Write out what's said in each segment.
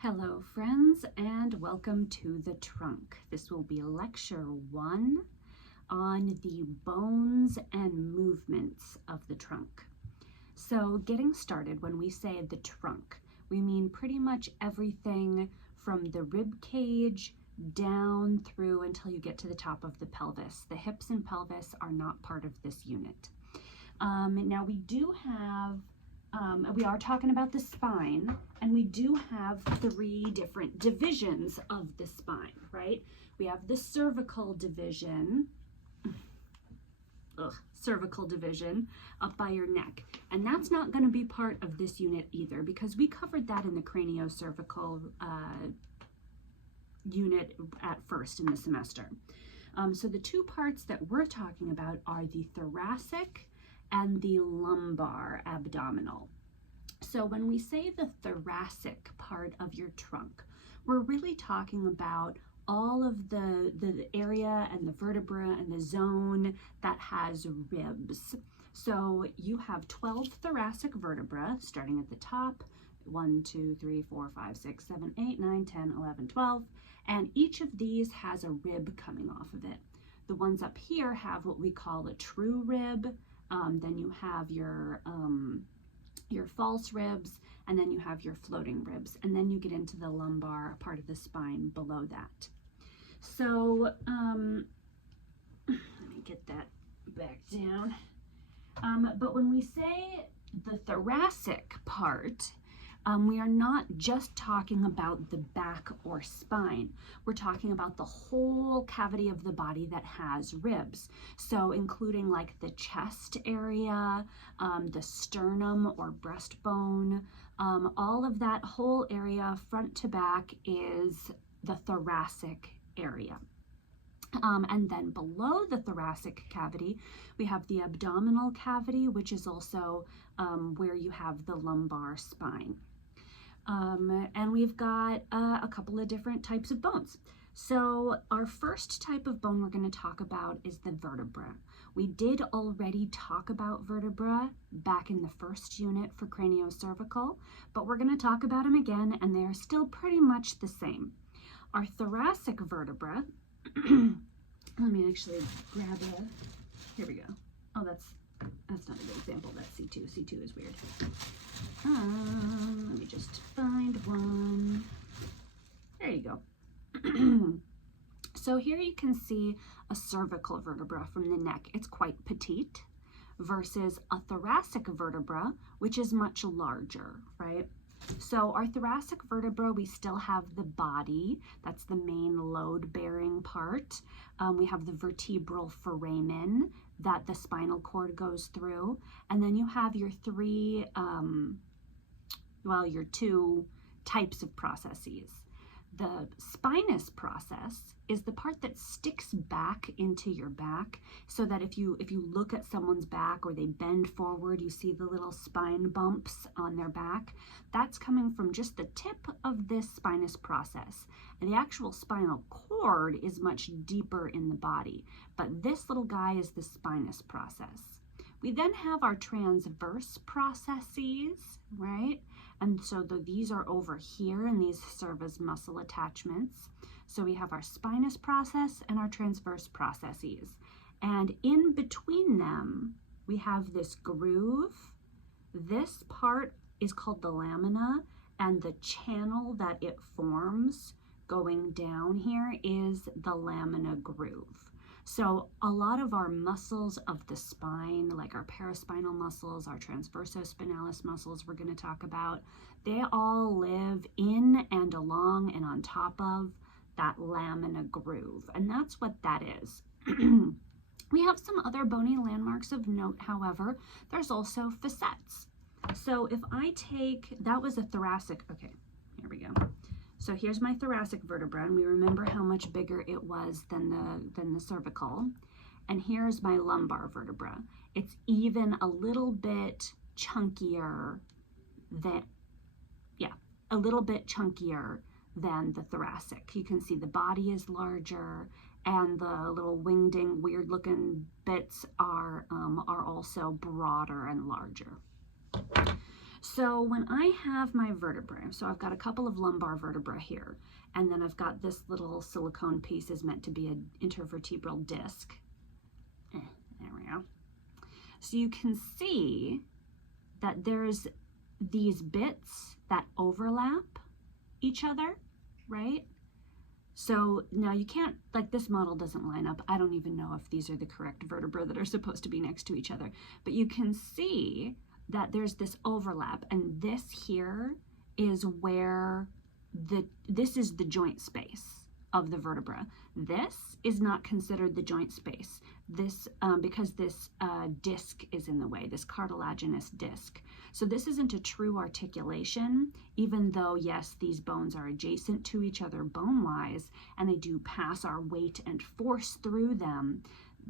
Hello friends, and welcome to the trunk. This will be lecture 1 on the bones and movements of the trunk. So getting started, when we say the trunk, we mean pretty much everything from the rib cage down through until you get to the top of the pelvis. The hips and pelvis are not part of this unit. Now we are talking about the spine, and we do have 3 different divisions of the spine, right? We have the cervical division, up by your neck, and that's not going to be part of this unit either, because we covered that in the craniocervical unit at first in the semester. So the 2 parts that we're talking about are the thoracic and the lumbar abdominal. So when we say the thoracic part of your trunk, we're really talking about all of the area and the vertebra and the zone that has ribs. So you have 12 thoracic vertebrae starting at the top, 1, 2, 3, 4, 5, 6, 7, 8, 9, 10, 11, 12, and each of these has a rib coming off of it. The ones up here have what we call a true rib. Then you have your false ribs, and then you have your floating ribs, and then you get into the lumbar part of the spine below that. So let me get that back down. But when we say the thoracic part, we are not just talking about the back or spine. We're talking about the whole cavity of the body that has ribs. So including like the chest area, the sternum or breastbone, all of that whole area front to back is the thoracic area. And then below the thoracic cavity, we have the abdominal cavity, which is also where you have the lumbar spine. And we've got a couple of different types of bones. So our first type of bone we're going to talk about is the vertebra. We did already talk about vertebra back in the first unit for craniocervical, but we're going to talk about them again, and they are still pretty much the same. Our thoracic vertebra, let me actually grab here we go. Oh, that's not a good example. That's C2. C2 is weird. Let me just find one. There you go. So here you can see a cervical vertebra from the neck. It's quite petite versus a thoracic vertebra, which is much larger, right? So our thoracic vertebra, we still have the body. That's the main load-bearing part. We have the vertebral foramen that the spinal cord goes through. And then you have your your 2 types of processes. The spinous process is the part that sticks back into your back, so that if you look at someone's back or they bend forward, you see the little spine bumps on their back. That's coming from just the tip of this spinous process. And the actual spinal cord is much deeper in the body, but this little guy is the spinous process. We then have our transverse processes, right? And so these are over here, and these serve as muscle attachments. So we have our spinous process and our transverse processes. And in between them, we have this groove. This part is called the lamina, and the channel that it forms going down here is the lamina groove. So a lot of our muscles of the spine, like our paraspinal muscles, our transversospinalis muscles we're going to talk about, they all live in and along and on top of that lamina groove. And that's what that is. We have some other bony landmarks of note, however. There's also facets. So if I take, that was a thoracic, okay, here we go. So here's my thoracic vertebra, and we remember how much bigger it was than the cervical. And here's my lumbar vertebra. It's even a little bit chunkier than, the thoracic. You can see the body is larger, and the little wingding, weird-looking bits are also broader and larger. So when I have my vertebrae, so I've got a couple of lumbar vertebrae here, and then I've got this little silicone piece is meant to be an intervertebral disc. There we go. So you can see that there's these bits that overlap each other, right? So now you can't, like, this model doesn't line up. I don't even know if these are the correct vertebrae that are supposed to be next to each other, but you can see that there's this overlap, and this here is where this is the joint space of the vertebra. This is not considered the joint space. This, because this disc is in the way, this cartilaginous disc. So this isn't a true articulation, even though, yes, these bones are adjacent to each other bone-wise, and they do pass our weight and force through them.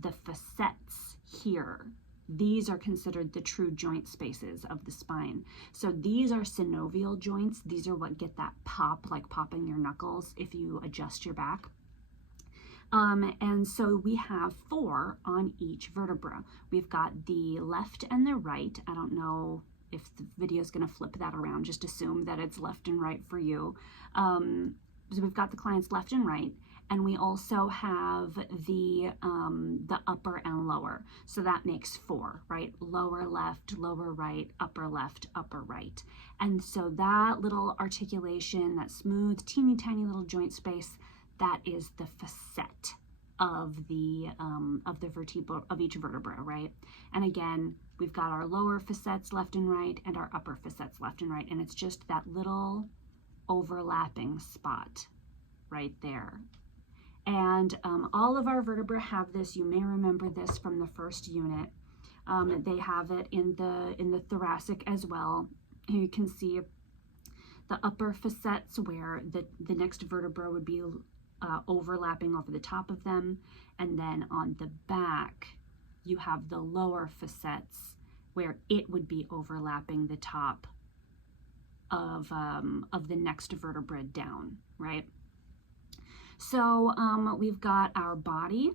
The facets here, these are considered the true joint spaces of the spine. So these are synovial joints. These are what get that pop, like popping your knuckles if you adjust your back. And so we have 4 on each vertebra. We've got the left and the right. I don't know if the video is going to flip that around. Just assume that it's left and right for you. So we've got the client's left and right. And we also have the upper and lower. So that makes 4, right? Lower left, lower right, upper left, upper right. And so that little articulation, that smooth, teeny tiny little joint space, that is the facet of the vertebra of each vertebra, right? And again, we've got our lower facets left and right and our upper facets left and right. And it's just that little overlapping spot right there. And all of our vertebrae have this. You may remember this from the first unit. They have it in the thoracic as well. Here you can see the upper facets where the next vertebra would be overlapping over the top of them, and then on the back you have the lower facets where it would be overlapping the top of the next vertebra down, right? So we've got our body,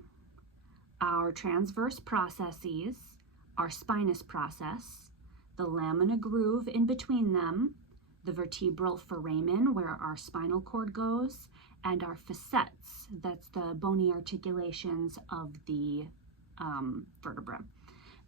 our transverse processes, our spinous process, the lamina groove in between them, the vertebral foramen where our spinal cord goes, and our facets, that's the bony articulations of the vertebra.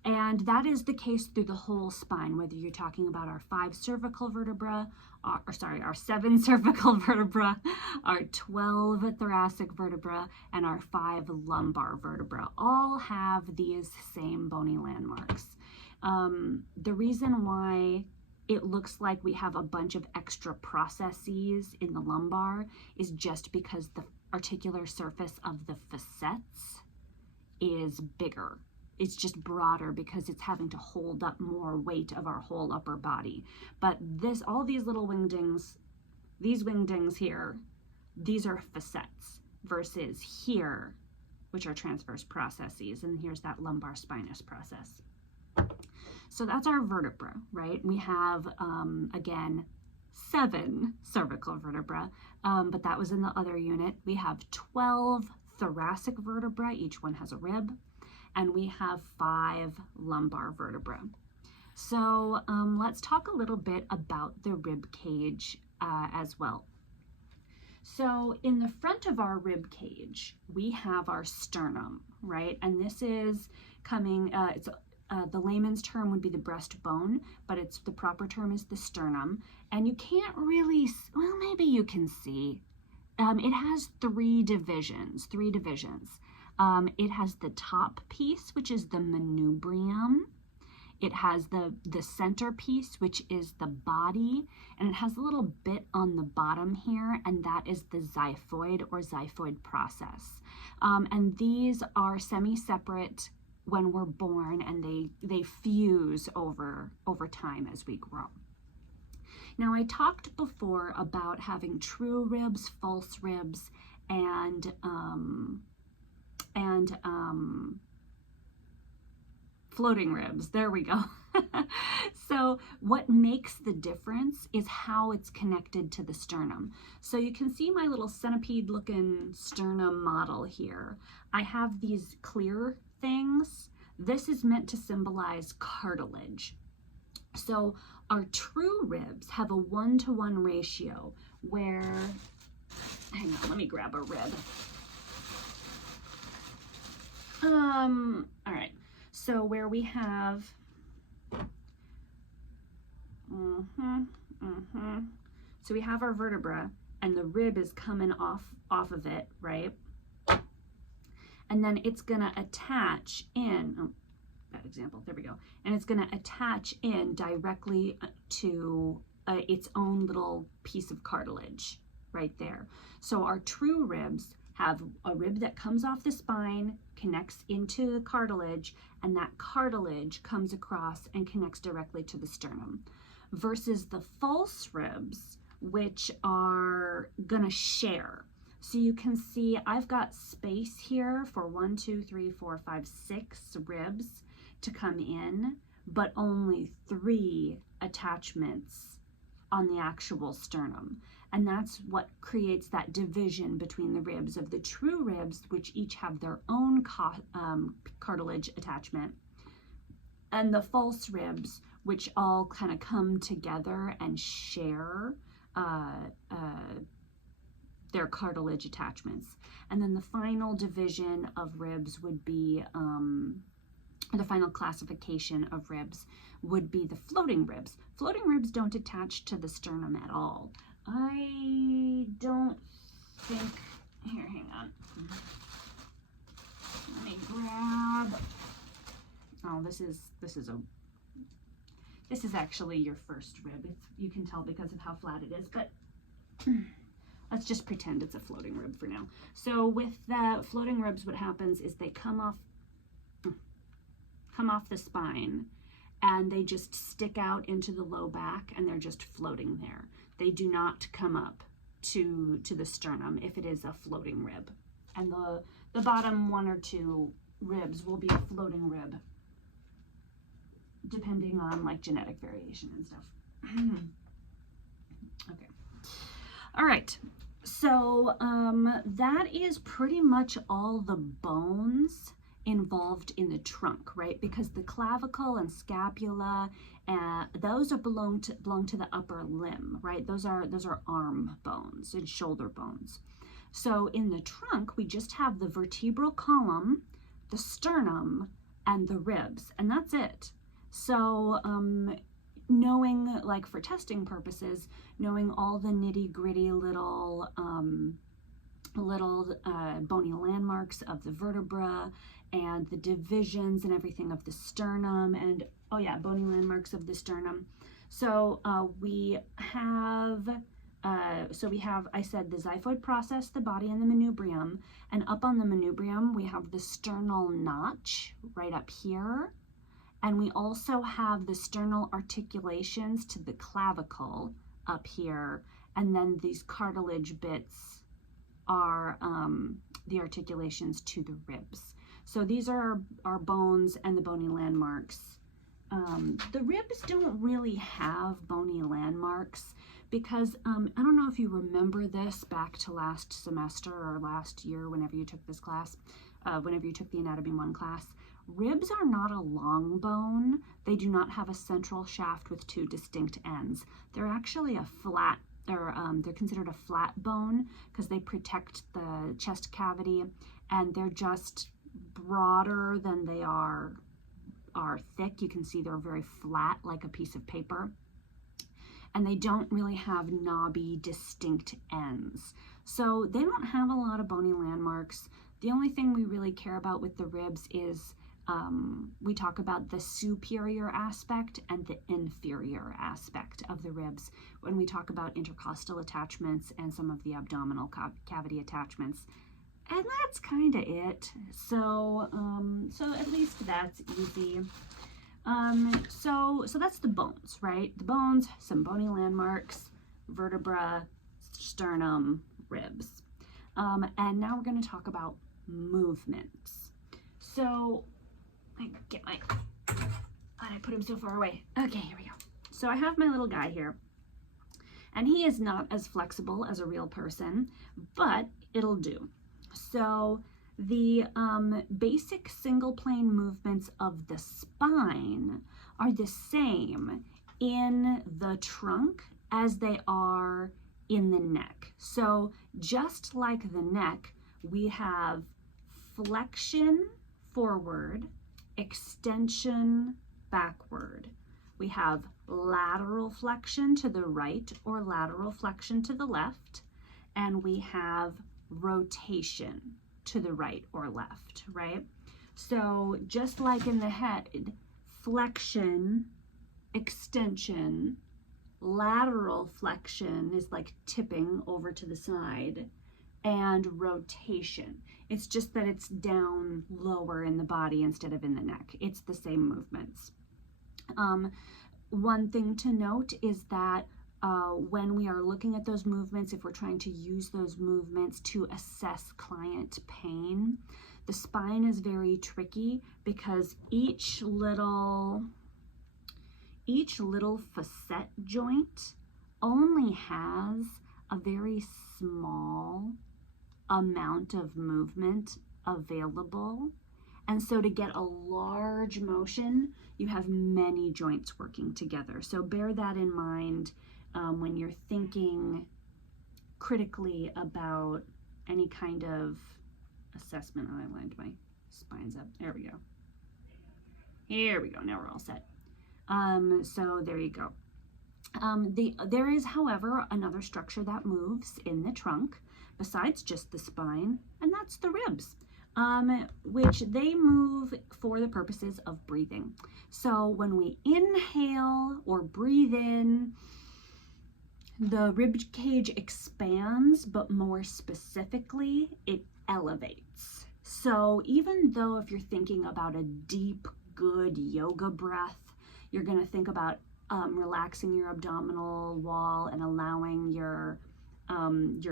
And that is the case through the whole spine, whether you're talking about our 5 cervical vertebra, our 7 cervical vertebra, our 12 thoracic vertebra, and our 5 lumbar vertebra, all have these same bony landmarks. The reason why it looks like we have a bunch of extra processes in the lumbar is just because the articular surface of the facets is bigger. It's just broader because it's having to hold up more weight of our whole upper body. But all these little wingdings, these wingdings here, these are facets versus here, which are transverse processes. And here's that lumbar spinous process. So that's our vertebra, right? We have, again, 7 cervical vertebra, but that was in the other unit. We have 12 thoracic vertebrae, each one has a rib, and we have 5 lumbar vertebrae. So let's talk a little bit about the rib cage as well. So in the front of our rib cage, we have our sternum, right? And this is coming, the layman's term would be the breastbone, but the proper term is the sternum. And you can't really, well, maybe you can see. It has 3 divisions. It has the top piece, which is the manubrium. It has the center piece, which is the body, and it has a little bit on the bottom here, and that is the xiphoid or xiphoid process. And these are semi-separate when we're born, and they fuse over time as we grow. Now, I talked before about having true ribs, false ribs, and floating ribs. There we go. So what makes the difference is how it's connected to the sternum. So you can see my little centipede looking sternum model here. I have these clear things. This is meant to symbolize cartilage. So Our true ribs have a 1-to-1 ratio where, hang on, let me grab a rib. All right, so where we have, so we have our vertebra and the rib is coming off of it, right? And then it's gonna attach in, oh, bad example, there we go. And it's gonna attach in directly to its own little piece of cartilage right there. So our true ribs have a rib that comes off the spine, connects into the cartilage, and that cartilage comes across and connects directly to the sternum. Versus the false ribs, which are gonna share. So you can see I've got space here for 1, 2, 3, 4, 5, 6 ribs to come in, but only 3 attachments on the actual sternum. And that's what creates that division between the ribs of the true ribs, which each have their own cartilage attachment, and the false ribs, which all kind of come together and share their cartilage attachments. And then the final division of ribs would be, the final classification of ribs would be the floating ribs. Floating ribs don't attach to the sternum at all. I don't think, here, hang on. Let me grab, oh, this is actually your first rib. You can tell because of how flat it is, but let's just pretend it's a floating rib for now. So with the floating ribs, what happens is they come off the spine and they just stick out into the low back and they're just floating there. They do not come up to the sternum if it is a floating rib. And the bottom 1 or 2 ribs will be a floating rib, depending on like genetic variation and stuff. Okay. All right. So that is pretty much all the bones involved in the trunk, right? Because the clavicle and scapula, those are belong to the upper limb, right? Those are arm bones and shoulder bones. So in the trunk, we just have the vertebral column, the sternum, and the ribs, and that's it. So knowing, like for testing purposes, knowing all the nitty-gritty little bony landmarks of the vertebra and the divisions and everything of the sternum, and oh yeah, bony landmarks of the sternum. So we have, I said the xiphoid process, the body, and the manubrium. And up on the manubrium, we have the sternal notch right up here. And we also have the sternal articulations to the clavicle up here. And then these cartilage bits are the articulations to the ribs. So these are our bones and the bony landmarks. The ribs don't really have bony landmarks because I don't know if you remember this back to last semester or last year, whenever you took this class, whenever you took the Anatomy 1 class. Ribs are not a long bone. They do not have a central shaft with 2 distinct ends. They're actually a flat, or they're considered a flat bone because they protect the chest cavity, and they're just broader than they are thick. You can see they're very flat, like a piece of paper. And they don't really have knobby, distinct ends. So they don't have a lot of bony landmarks. The only thing we really care about with the ribs is we talk about the superior aspect and the inferior aspect of the ribs when we talk about intercostal attachments and some of the abdominal cavity attachments. And that's kind of it. So so at least that's easy. So that's the bones, right? The bones, some bony landmarks, vertebra, sternum, ribs. And now we're going to talk about movements. So I get my, I put him so far away. Okay, here we go. So I have my little guy here, and he is not as flexible as a real person, but it'll do. So the basic single plane movements of the spine are the same in the trunk as they are in the neck. So just like the neck, we have flexion forward, extension backward. We have lateral flexion to the right or lateral flexion to the left, and we have rotation to the right or left, right? So just like in the head, flexion, extension, lateral flexion is like tipping over to the side, and rotation. It's just that it's down lower in the body instead of in the neck. It's the same movements. One thing to note is that when we are looking at those movements, if we're trying to use those movements to assess client pain, the spine is very tricky because each little facet joint only has a very small amount of movement available. And so to get a large motion, you have many joints working together. So bear that in mind when you're thinking critically about any kind of assessment. Oh, I lined my spines up. There we go. Here we go. Now we're all set. So there you go. There is, however, another structure that moves in the trunk besides just the spine, and that's the ribs, which they move for the purposes of breathing. So when we inhale or breathe in, the rib cage expands, but more specifically, it elevates. So even though if you're thinking about a deep, good yoga breath, you're going to think about relaxing your abdominal wall and allowing your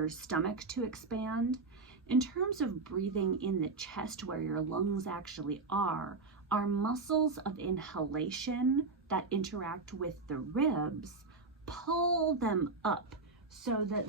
stomach to expand. In terms of breathing in the chest where your lungs actually are muscles of inhalation that interact with the ribs pull them up so that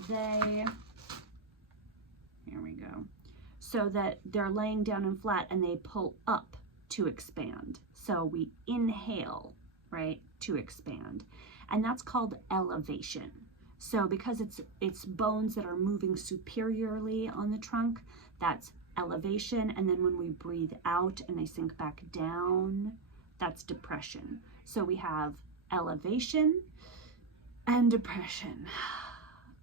so that they're laying down and flat and they pull up to expand. So we inhale, right, to expand. And that's called elevation. So because it's bones that are moving superiorly on the trunk, that's elevation. And then when we breathe out and they sink back down, that's depression. So we have elevation and depression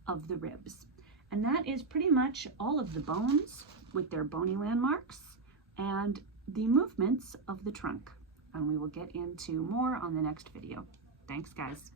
of the ribs. And that is pretty much all of the bones with their bony landmarks and the movements of the trunk. And we will get into more on the next video. Thanks, guys.